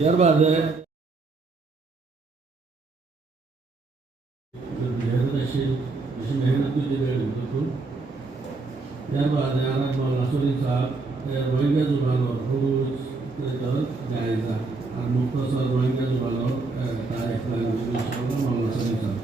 ইয়ার বাদে বেশি মেহনত দিবে দেখুন। ইয়ার বাদে আমার মৌলানা শরীফ সাহেব রোহিঙ্গা জুবানোর হুরুজ জায়জা আর মুক্তসর রোহিঙ্গা জুবানোর তার এক্সপ্লেনেশন মৌলানা শরীফ সাহেব।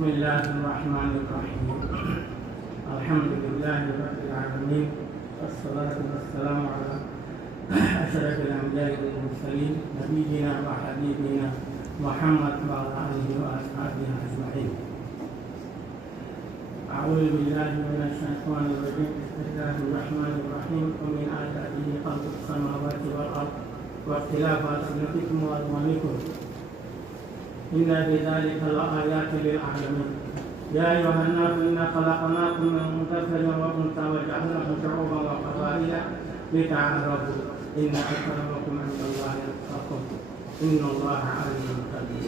بسم الله الرحمن الرحيم الحمد لله رب العالمين والصلاة والسلام على أشرف الأنبياء والمرسلين نبينا وحبيبنا محمد وعلى آله وأصحابه أجمعين. أعوذ بالله من الشيطان الرجيم بسم الله الرحمن الرحيم ومن آياته خلق السماوات والأرض واختلاف ألسنتكم وألوانكم إن في ذلك لآيات للعالمين. يا أيها الناس إنا خلقناكم من ذكر وأنثى وجعلناكم شعوبا وقبائل لتعارفوا إن أكرمكم عند الله أتقاكم إن الله عليم خبير.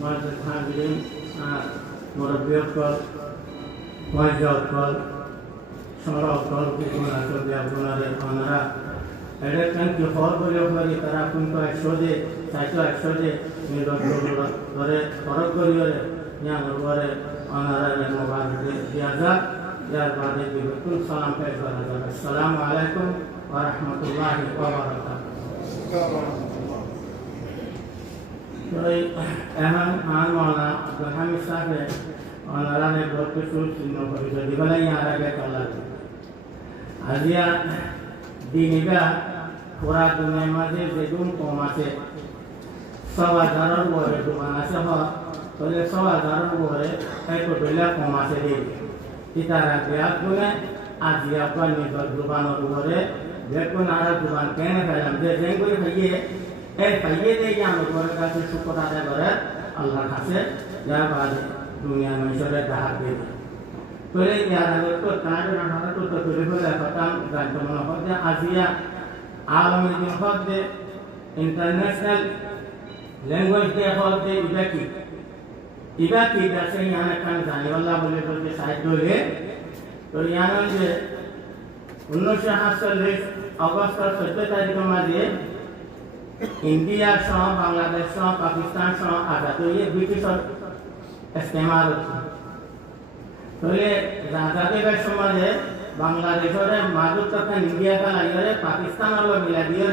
معزز حاضرين مربي الكل واجد الكل شرع الكل في كل أسود يبغون الأمراء এরকম কি ফল বলে হলে তারা কিন্তু একশোদে চাইতো একশোদে ধরে খরচ করিয়ে ইয়ান করে অনারে মোবাইল দিয়া যা যার বাদে দিবে কোন সালাম পেশ করা যাবে। আসসালামু আলাইকুম ওয়া রাহমাতুল্লাহি ওয়া বারাকাতুহু। তো এখন মাওলানা আব্দুল হামিদ সাহেব অনারে বহুত কিছু চিহ্ন করে দিবেন ইয়ার আগে কালা আজিয়া দিনিবা পুরা দুনিয়ার মাঝে যেগুন কম আছে 6,000 উপরে দোকান আছে তাহলে 6,000 উপরে একটু বেলা কম আছে ইতারা বিয়াত গুনে আজি আপনার নিজের দোকানের উপরে দেখুন আর দোকান কেন ফেলাম যে যেগুলি খাইয়ে এই খাইয়ে দিয়ে আমার উপরে কাছে শুকর আদায় করে আল্লাহর কাছে যার বাদে দুনিয়ার মানুষের গ্রাহক দিয়ে তোলে ইয়ার তো তার রান্না তো তুলে ফেলে খতাম জানতে মনে হয় যে আজিয়া আলমী দিন হতে ইন্টারন্যাশনাল ল্যাঙ্গুয়েজ দিয়ে হতে ইবা কি যাচ্ছে ইয়ান খান জানিওয়াল্লাহ বলে বলতে সাহায্য হলে তো ইয়ান যে 1948 অগস্টের 14 তারিখের মাঝে ইন্ডিয়া সহ বাংলাদেশ সহ পাকিস্তান সহ আজাদ হয়ে ব্রিটিশর ইস্তেমাল হচ্ছে। তাহলে রাজাদের সমাজে বাংলাদেশের মাদুর তথা ইন্ডিয়া কা লাগিয়ে পাকিস্তান আর মিলা দিয়ে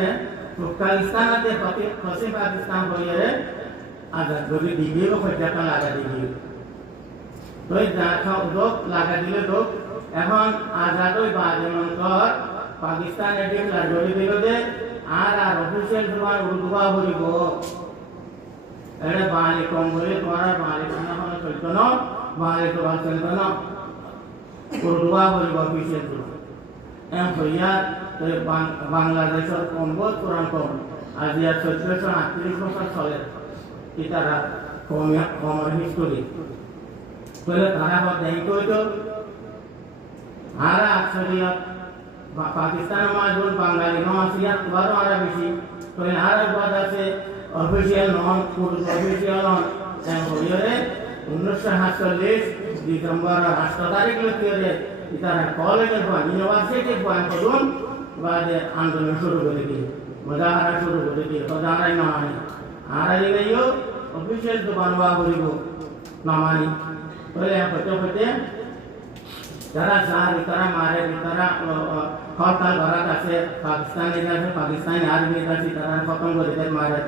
আফগানিস্তান আতে পশ্চিম পাকিস্তান হয়ে আজাদ করে দিবি হত্যা কা লাগা দিবি তো দেখা লোক লাগা দিলে লোক এখন আজাদ ওই বাদে মন্তর পাকিস্তানে ডিক্লার করে দিল যে আর অফিসিয়াল জবান উর্দু বলিব এটা বাঙালি কম বলে তোমার বাঙালি খানা খানা চলতো না বাঙালি তো ভালো চলতো না উর্দু বলিব অফিসিয়াল জবান এম হইয়া বাংলাদেশের কম বহুত পুরান কম আজি 1438 বছর চলে ইতারা কমের হিস্টোরি তাহলে তারা দেখ তো আর আকসরিয়া পাকিস্তানের মাঝুর বাঙালি নমাসিয়াত বারো আর বেশি তাহলে আর বাদ আছে অফিসিয়াল নন অফিসিয়াল নন হইরে 1947 ডিসেম্বর 8 তারিখ লক্ষ্যে তারা কলেজের ইউনিভার্সিটির পয়েন্ট করুন বাদে আন্দোলন শুরু করে দিয়ে মজাহারা শুরু করে দিয়ে প্রধানাই নামানি আর এলেও অফিসিয়াল তো বানোয়া করিব নামানি তাহলে হতে হতে যারা যার তারা মারে তারা হরতাল করার কাছে পাকিস্তানি আছে পাকিস্তানি আর্মি আছে তারা খতম করে দেয় মারে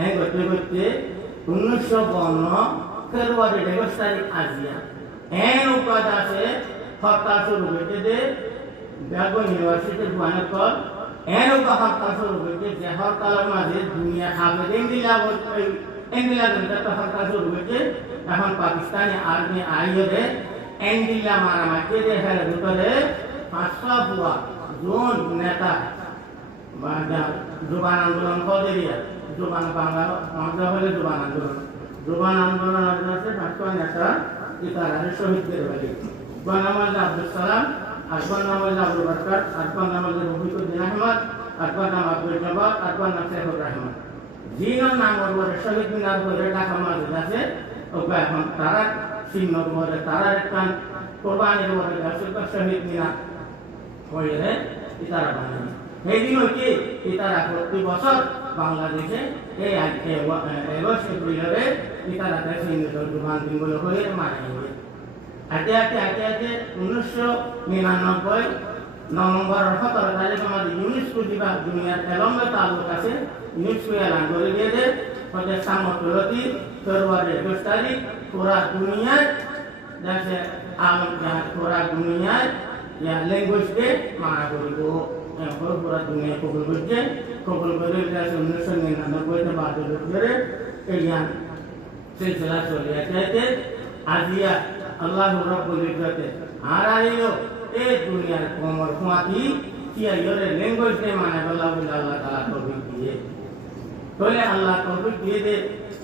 এই করতে করতে 1952 ফেব্রুয়ারি 22 তারিখ আজিয়া এর উপর আছে হরতাল শুরু করতে দে বেগম ইউনিভার্সিটির বানার পর এর উপর হরতাল শুরু করতে যে হরতালের মাঝে দুনিয়া খাবে ইন্ডিয়া ঘন্টা হরতাল শুরু করতে এখন পাকিস্তানি আর্মি আইয়ে এন্ডিলা মারামারি দেশের ভিতরে 500 বুয়া জোন নেতা জোবান আন্দোলন করে দিয়ে জোবান বাংলা হলে জোবান আন্দোলন আছে 500 নেতা তারা শহীদদের বাড়ি একবার নাম হল আব্দুল সালাম, একবার নাম হল আব্দুল বরকত, একবার নাম হল রফিকুদ্দিন আহমদ, একবার নাম আব্দুল জব্বার, একবার নাম শেখুর রহমান। জিনার নাম ওর শহীদ মিনার করে ঢাকা মাঝে আছে ওকে এখন তারা চিহ্ন করে তারা একটা কোরবানির বলে শহীদ মিনার হয়ে তারা বানায় সেই দিন হইতে তারা প্রতি বছর বাংলাদেশে এই আগস্ট এপ্রিলের তারা চিহ্নিত জুবান দিনগুলো হয়ে মানায়। আগে 1999 নভেম্বর 17 তারিখ আমাদের ইউনেস্কো দিবা দুনিয়ার এলম্বে তালুক আছে ইউনেস্কো এলান করে দিয়েছে হচ্ছে সামর্থ্যবতী ফেব্রুয়ারি 21 তারিখ পুরা দুনিয়ায় যাচ্ছে পুরা দুনিয়ায় ল্যাঙ্গুয়েজ ডে মানা করিব পুরা দুনিয়া কবুল করছে কবুল করে যাচ্ছে 1999 বাদে করে এই সিলসিলা চলে আছে আজিয়া আল্লাহ রাব্বুল ইজ্জতে আর আইলো এই দুনিয়ার কোমর খুঁয়াতি চিয়াইরে ল্যাঙ্গুয়েজ ডে মানা বলা বলে আল্লাহ তাআলা তৌফিক দিয়ে তোলে আল্লাহ তৌফিক দিয়ে দে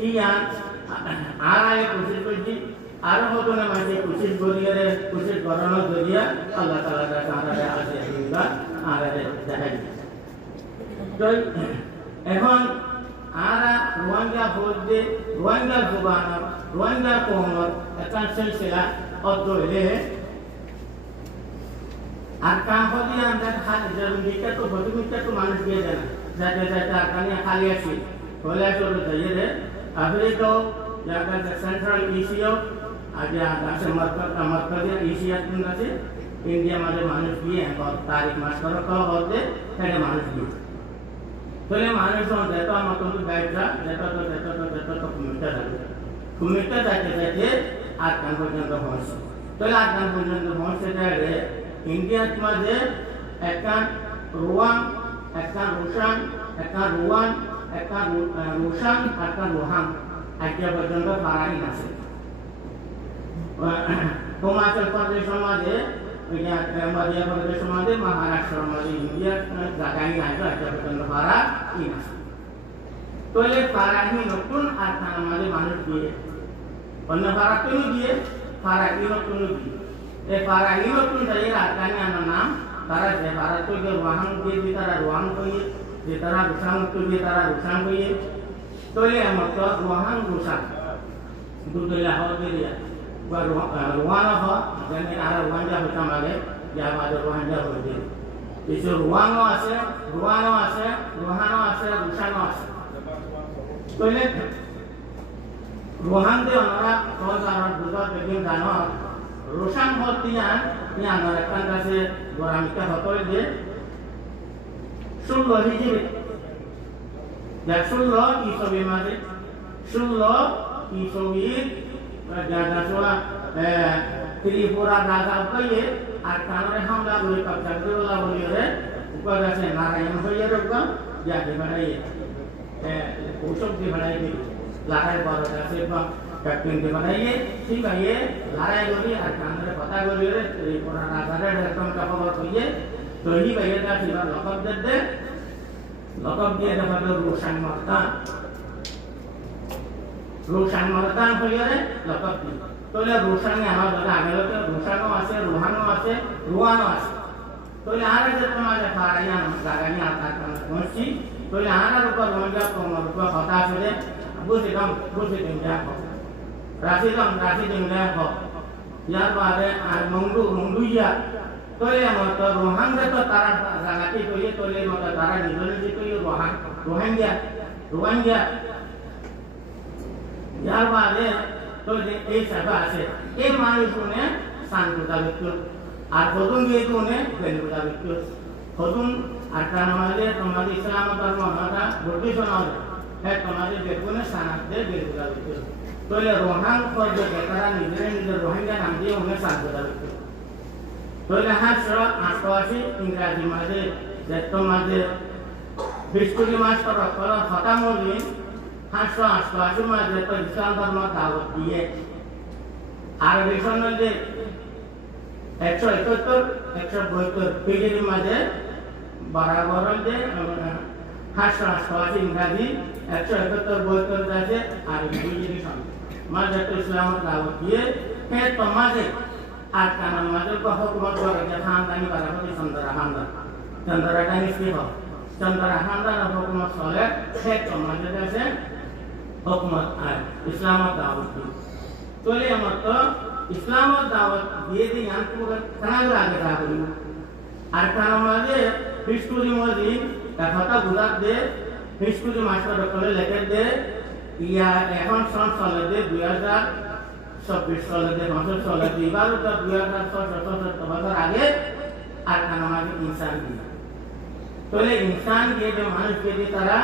ইয়ান আর আয় কোশিশ করছি আর হতো না মানে কোশিশ করিয়ে কোশিশ করানোর জরিয়া আল্লাহ তাআলা কাছে আমাদের আসে দিবা আর দেখাই তো এখন আরা রোহিঙ্গা বলতে রোহিঙ্গা জুবান রোহিঙ্গা কোমর একটা সিলসিলা অধ্যয়নে আর কাম হতে আমরা খালি জরুরিটা তো ভূমিকা তো মানুষ দিয়ে দেয় না যাতে যাতে আকানি খালি আসি বলে আসলে যাইয়ে আফ্রিকা জায়গা সেন্ট্রাল এশিয়া আগে আছে মার্কাজে এশিয়া দিন আছে ইন্ডিয়া মাঝে মানুষ দিয়ে তারিখ মাস করা হতে সেটা মানুষ দিয়ে তাহলে মানুষ যেত আমার তো গাইডরা যেত কুমিরটা যাইতে যাইতে 8 গান পর্যন্ত পৌঁছে তাহলে 8 গান পর্যন্ত পৌঁছে গেলে ইন্ডিয়ার মাঝে একটা রোয়ান একটা রোশান একটা রোয়ান একটা রোশান একটা রোহান আজকে পর্যন্ত পারাই আছে হিমাচল প্রদেশের মাঝে মধ্য প্রদেশের মাঝে মহারাষ্ট্রের মাঝে ইন্ডিয়ার জায়গায় আছে আজকে পর্যন্ত পারা আছে তাহলে পারাহি নতুন আর তার মাঝে মানুষ দিয়ে অন্য পারা তুমি দিয়ে পারাহি নতুন দিয়ে এই পারাহি নতুন যাই রাজধানী আমার নাম তারা যে ভারত রোহান দিয়ে তারা রোহান করিয়ে যে তারা রুসান দিয়ে তারা রুসান করিয়ে তাহলে আমার তো রোহান রুসান দুটোলা হওয়া দিয়া বা রোহান হওয়া যেন আর রোহানজা হইতাম আগে যে আমাদের রোহানজা হয়ে দিয়ে কিছু রোহানও আছে রোহানও আছে রুসানও আছে তাহলে রোহান দিয়ে ওনারা সহজ আর দুধ একদিন জানো রোশান হতিয়ান ইয়ানোর একখান কাছে গোরামিকা হতরে যে 16 হিজরি 16 ইসবি মাঝে 16 ইসবির জানাসোয়া ত্রিপুরা রাজা কইয়ে আর কানরে হামলা করে কবজা করে বলা বলিয়ে উপর আছে নারায়ণ হইয়ে রকম যাকে বাড়াইয়ে ওসব দিয়ে বাড়াইয়ে লড়াই বড় আছে বা कैप्टन के बनाइए ठीक है ये लड़ाई गोली और कांग्रेस पता गोली रे पुराना सारे रकम का खबर होइए तो ही भैया का सिवा लकब दे लकब दिए दफा तो रोशन मर्दान होइए रे लकब दी तो ले रोशन ने আমার দাদা আগে তো রোশানও আছে রোহানও আছে রোয়ানও আছে তো ले আরে যে তোমাদের ফারাইয়া জায়গানি আতা কোনছি তো ले আনার উপর রোজা কোমর উপর কথা আছে বুঝে দিন যা রাশি দিন দেখো ইয়ার বাদে আর মঙ্গুইয়া তোলে মত রোহাঙ্গা তো তারা জাগাতি কইয়ে তোলে মত তারা নিজে কইয়ে রোহাঙ্গা ইয়ার বাদে তোলে এই সভা আছে এই মানুষগুনে শান্তিতা ব্যক্তি আর কদম দিয়ে তোনে বেলুদা ব্যক্তি কদম আর তার আমাদের তোমাদের ইসলাম ধর্ম মাতা বলতে শোনা হ্যাঁ তোমাদের বেগুনে সানাতে বেলুদা ব্যক্তি তোলে রোহান করবে তারা নিজের রোহিঙ্গা নাম দিয়ে উনি শান্তিতা ব্যক্তি তোলে 888 ইংরাজি মাঝে জ্যেষ্ঠ মাঝে বৃহস্পতি মাস করা খতাম হলি 888 মাঝে তো ইসলাম ধর্ম দাওয়াত দিয়ে আর ভীষণ যে 171 পিজির মাঝে বরাবর যে 888 ইংরাজি 171 72 আছে আর পিজির সঙ্গে মাঝে তো ইসলাম দাওয়াত দিয়ে হে তোমাজে আর কানার মাঝে হুকুমত করে যে খানদানি বালা হতে চন্দ্রা খানদান চন্দ্রা ডাইনেস্টি হোক চন্দ্রা খানদান হুকুমত চলে হে তোমাজে আছে হুকুমত আর ইসলামত দাওয়াত তোলে আমার তো ইসলামত দাওয়াত দিয়ে দিই আমি কানার আগে রাখবো আর কানার মাঝে হিস্ট্রি মজি কথা বুঝাত দে হিস্ট্রি মাস্টার করে লেখে দে ইয়া এখন সন চলে দে 2026 চলে দে 5 চলে দে এবার তো 2017 বছর আগে আর কানার মাঝে ইনসান দিয়ে তোলে ইনসান দিয়ে যে মানুষকে দিয়ে তারা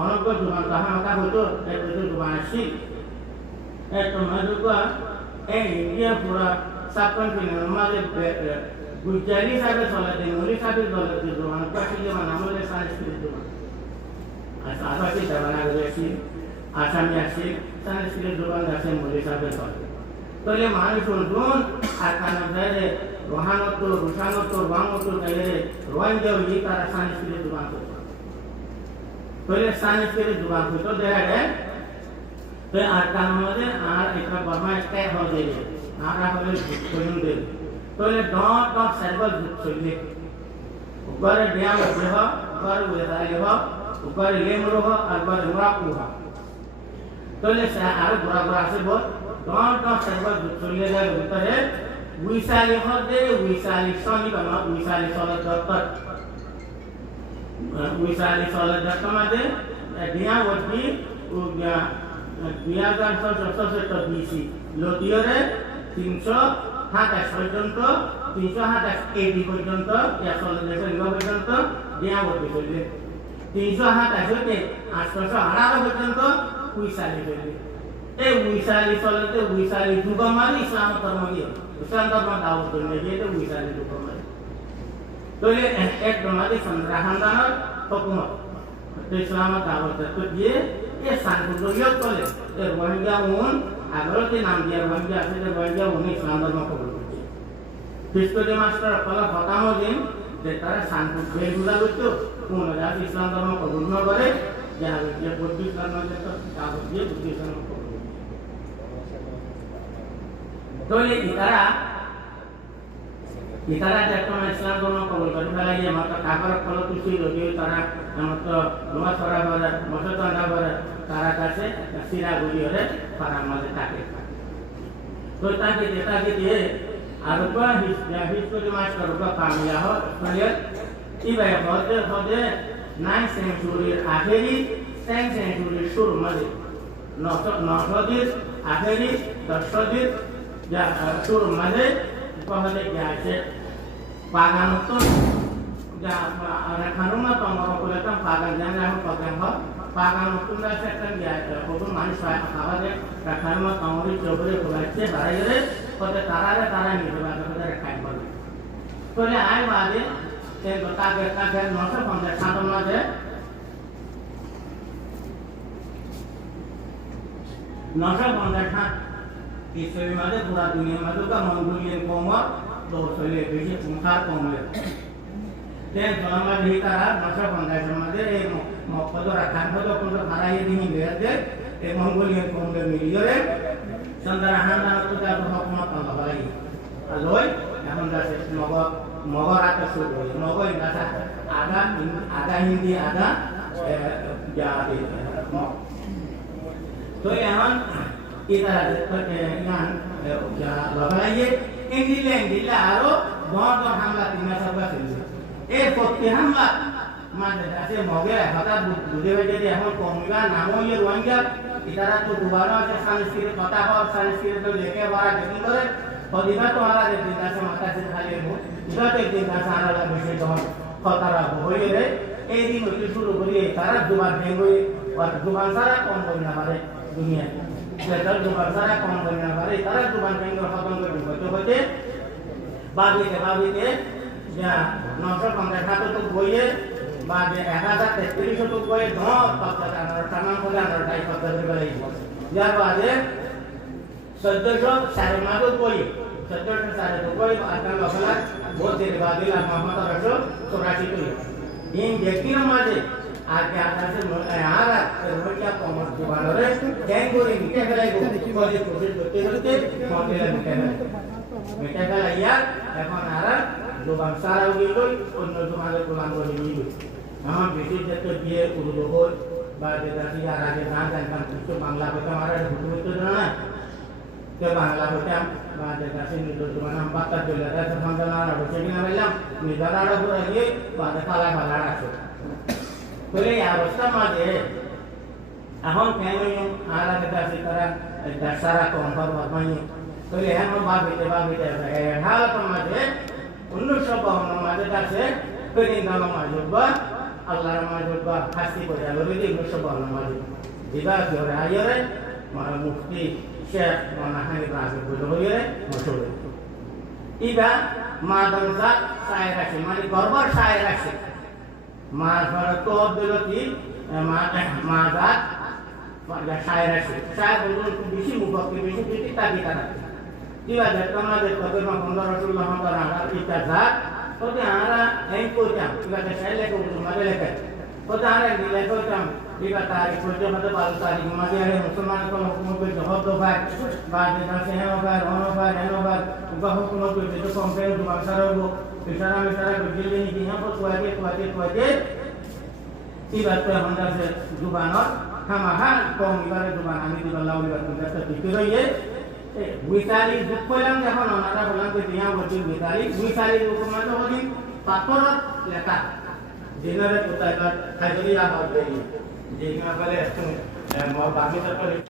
অনগ্র জুবান কাহামকা হতো এক জুবান আসি एक मधुका इंडिया पूरा सबकॉन्टिनेंट माले गुजराती साइड चला दे मोरी साइड चला दे जो मन पाटी जे मन हमले संस्कृत जो आसा आसाची जमाना गलेसी आसामी आसी संस्कृत जो मन आसे मोरी साइड चला तोले मानुष दोन आकाना दरे रोहानतो रुशानतो वांगतो कइले रोंजे ही तारा संस्कृत जो मन तोले संस्कृत जो मन तो देरा है तो आकान मजे आर एकरा बर्मा स्टे हो जाइए आरा होले कोइन दे तो ले डॉट ऑफ सर्वल चले ऊपर ड्याम रह ऊपर उदाले हो ऊपर लेमरो हो ऊपर मुराकू हो तो ले आर बुरा बुरा से बो डॉट ऑफ सर्वल चले ले ऊपर विशाली हो दे विशाली सनी बना विशाली सोला डॉक्टर विशाली सोला डॉक्टर मजे ड्याम वटी उगा 2067 BC লতিয়রে 327 পর্যন্ত 327 পর্যন্ত ইয়া সলদেশে নিব পর্যন্ত দিয়াবতি হইলে 327 হইতে 818 পর্যন্ত উইসালি হইলে এই উইসালি চলতে উইসালি যুগ মানে ইসলাম ধর্ম দিয়ে ইসলাম ধর্ম দাওয়াত করলে এটা উইসালি যুগ মানে তোলে এক ধর্মে চন্দ্রাহান্দার হুকুমত তো ইসলাম দাওয়াত তো দিয়ে ये सांकुल योग कोले ये रोहिंग्या उन अगर के नाम दिया रोहिंग्या से जो रोहिंग्या उन इस्लाम धर्म को बोलते हैं हिस्टोरी मास्टर अपना खत्म हो दिन जे तारा सांकुल बेलुदा गुच्चो उन जाति इस्लाम धर्म को बोलना करे जहाँ ये बुद्धिस्ट धर्म जे तो ये बुद्धिस्ट धर्म को तो ये इतारा जब तो इस्लाम धर्म को बोलते हैं ये मतलब काबर फलो तुसी लोग ये तारा मतलब लोहा छोड़ा बरा मसला ना बरा तारा कासे सिरा गुली होरे पारा मजे ताके तो ताके देता के दिए आरुपा हिस्टोरी मास्टर रुपा कामिया हो स्पेलियर इबे होदे 9th century आखिरी 10th century शुरू मजे 900 आखिरी 10 या शुरू मजे पहले क्या है पागन तो या रखनुमा तो मरो को लेता पागन जाने हम पकड़ हो पागन तुम ना से कर गया वो मानिस है खावा दे रखनुमा तमरी चोबरे को अच्छे बारे रे पते तारा नहीं देवा तो रखाई पर तो ले आए वादे ते बता के का के नौसे पंदे सातम ना दे नौसे पंदे था इससे मादे पूरा दुनिया में तो का मंगोलियन कौम तो चले बेचे संसार कौम है ते जन्म भीतर नशा पंदा मध्ये ए मपद राखान पद कोन खारा ये दिन ले दे ए मंगोलियन कौम दे मिलियो रे चंद्र हाना तो का हुकूमत का भाई अलोय এখন দাসে মগর আতা শুরু হয় মগর দাসা আধা হিন্দি আধা যা তো এখন इधर यहाँ लगाइए इंग्लैंड जिला आरो बहुत हमला तीन सब का चलिए एक पत्ती हमला माने ऐसे मगे हटा दूधे बजे दे हम कौमिया नामों ये रोहिंग्या इधर तो दोबारा से संस्कृत पता हो संस्कृत तो लेके बारा देखी करे और इधर तो हमारा दिन से माता से खाली हो इधर तो एक दिन का सारा ला विषय तो खतरा हो ये रे एक दिन होती शुरू करिए सारा जुबान देंगे और जुबान सारा कौन बोलना हमारे दुनिया जैसे जुबान सारा कौन बोलना हमारे सारा जुबान देंगे खत्म कर दूंगा तो बच्चे बाबी के या 950 तो बोइए बाद 1033 तो बोइए दो पक्का तमाम को जाना टाइप पक्का करे यार बाद 1700 सारे मादो बोइए 1700 सारे तो बोइए आकर बफला बहुत देर बाद ला मोहम्मद रसूल 84 तो इन देखिन माजे আগে আকাশে আর রোজা কমর জোবানরে গ্যাং করে মিটে ফেলাই বলে প্রসেস করতে করতে মন্দিরে মিটে ফেলাইয়া এখন আর জোবান সারাও গেল অন্য জোবানের গোলাম করে নিয়ে গেল আমার বেশি যেতে বিয়ে উর্দু হই বা যেটা আর আগে না জানতাম কিছু বাংলা হইতাম আর হুটু হইতো না কেউ বাংলা হইতাম বা যেটা সে নিজের জোবান বাচ্চা চলে যায় তখন জানা হচ্ছে কিনা বললাম নিজের আড়া ঘুরে গিয়ে বাদে ফালা ফালা আছে বলে এই অবস্থা মাঝে এখন কেন আর আগে কাছে তারা সারা কম ভাবমানি বলে এখন ভাবিতে হালত মাঝে 1952 মাঝে কাছে পেরিঙ্গাল মাঝে বা আল্লাহর মাঝে বা হাসি করে আলোরে 1952 মাঝে দিবা করে আইরে মানে মুফতি শেখ মানাহানি রাজে বলে হইরে মশহুর ইবা মাদন জাত সায়ের আছে মানে গর্বর সায়ের আছে মা ধরো তো দিলতি মা জাত সায়ের আছে সায়ের বলুন বেশি মুখকে বেশি দিতে তাকি তারা দিবা তোমরা দেখো তো 15 16 হাজার ইটা জাত তো আমরা এই কইতাম দিবা সাইলে লেখো তোমাদের লেখা তো আমরা লেখাইতাম দিবা তারিখ কইতে মতে 12 তারিখ মাঝে আরে মুসলমান কোন হুকুম কই জহদ ভাই বা যেটা সেহবার অনবার এনবার বা হুকুম কই তো কম্পেয়ার তো বাসারো ইশারা মিশারা গজিলে নি কিনা তো তোয়াকে দিবা তো আমরা যে জুবানত হামাহা কম ইবারে জুবান আমি দিবা লাউলি বাত ঠিক রইয়ে উইতালি যুগ কইলাম যখন ওনারা বললাম যে দিয়া বলছি উইতালি হুকুমান হলি পাথরত লেখা দিনরে কোথায় কাজ খাইলি আবার দেই যেইনা বলে বাকি তো